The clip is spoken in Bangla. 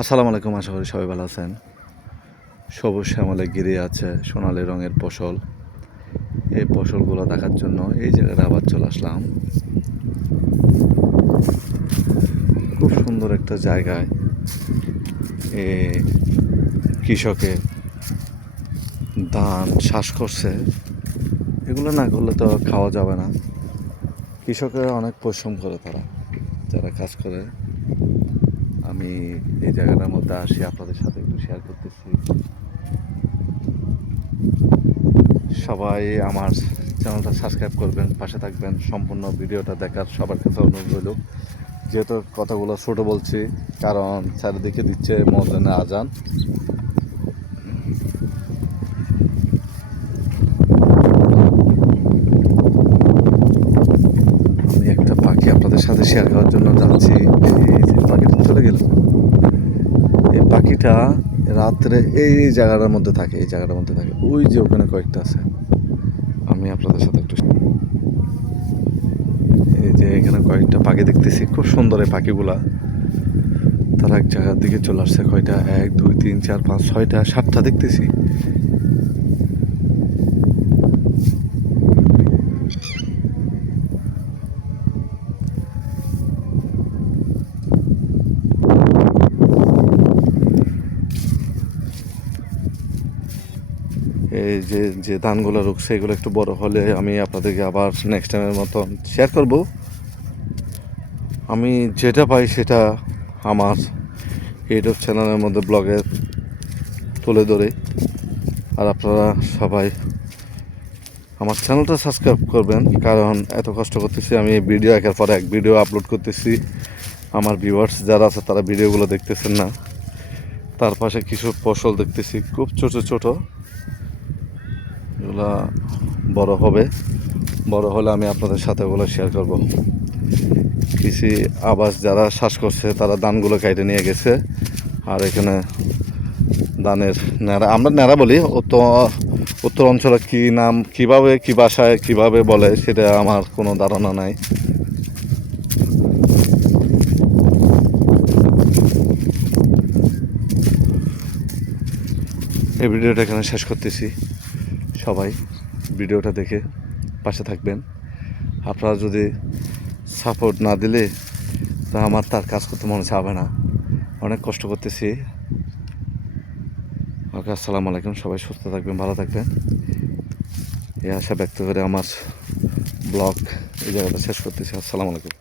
আসসালামু আলাইকুম, আশা করি সবাই ভালো আছেন। সবুজ শ্যামলে ঘিরে আছে সোনালী রঙের ফসল। এই ফসলগুলো দেখার জন্য এই জায়গাটা আবার চলে আসলাম। খুব সুন্দর একটা জায়গায় কৃষকে ধান চাষ করছে। এগুলো না করলে তো খাওয়া যাবে না। কৃষকেরা অনেক পরিশ্রম করে, যারা কাজ করে। আমি এই জায়গাটার মধ্যে আসি, আপনাদের সাথে একটু শেয়ার করতেছি। সবাই আমার চ্যানেলটা সাবস্ক্রাইব করবেন, পাশে থাকবেন। সম্পূর্ণ ভিডিওটা দেখার সবার কাছে অনুরোধ রইল। যেহেতু কথাগুলো ছোটো বলছি, কারণ চারিদিকে দিচ্ছে মজলিনের আজান। আমি একটা পাখি আপনাদের সাথে শেয়ার করার জন্য যাচ্ছি। এই যে পাখিটা চলে গেল। এই পাখিটা রাত্রে এই জায়গাটার মধ্যে থাকে, ওই যে ওখানে কয়েকটা আছে। আমি আপনাদের সাথে একটু, এই যে এখানে কয়েকটা পাখি দেখতেছি, খুব সুন্দর এই পাখিগুলা। তারা এক জায়গার দিকে চলে আসছে। কয়টা? 1 2 3 4 5 6টা 7টা দেখতেছি। এই যে যে ধানগুলো রুখছে, এগুলো একটু বড় হলে আমি আপনাদেরকে আবার নেক্সট টাইমের মতন শেয়ার করব। আমি যেটা পাই সেটা আমার ইউটিউব চ্যানেলের মধ্যে ব্লগে তুলে ধরে। আর আপনারা সবাই আমার চ্যানেলটা সাবস্ক্রাইব করবেন, কারণ এত কষ্ট করতেছি আমি। ভিডিও একের পর এক ভিডিও আপলোড করতেছি। আমার ভিউয়ার্স যারা আছে তারা ভিডিওগুলো দেখতেছেন না। তার পাশে কিছু ফসল দেখতেছি, খুব ছোট ছোট। এগুলা বড় হবে, বড় হলে আমি আপনাদের সাথে ওগুলো শেয়ার করব। কৃষি আবাস যারা চাষ করছে তারা ধানগুলো কেটে নিয়ে গেছে। আর এখানে ধানের ন্যাড়া, আমরা ন্যাড়া বলি, উত্তর অঞ্চলে কী নাম, কিভাবে, কী ভাষায় কীভাবে বলে সেটা আমার কোনো ধারণা নাই। এই ভিডিওটা এখানে শেষ করতেছি। সবাই ভিডিওটা দেখে পাশে থাকবেন। আপনারা যদি সাপোর্ট না দিলে তা আমার তার কাজ করতে মনে চাবে না। অনেক কষ্ট করতেছি। ওকে, আসসালামু আলাইকুম। সবাই সুস্থ থাকবেন, ভালো থাকবেন, এই আশা ব্যক্ত করে আমার ব্লগ এই জায়গাটা শেষ করতেছি। আসসালামু আলাইকুম।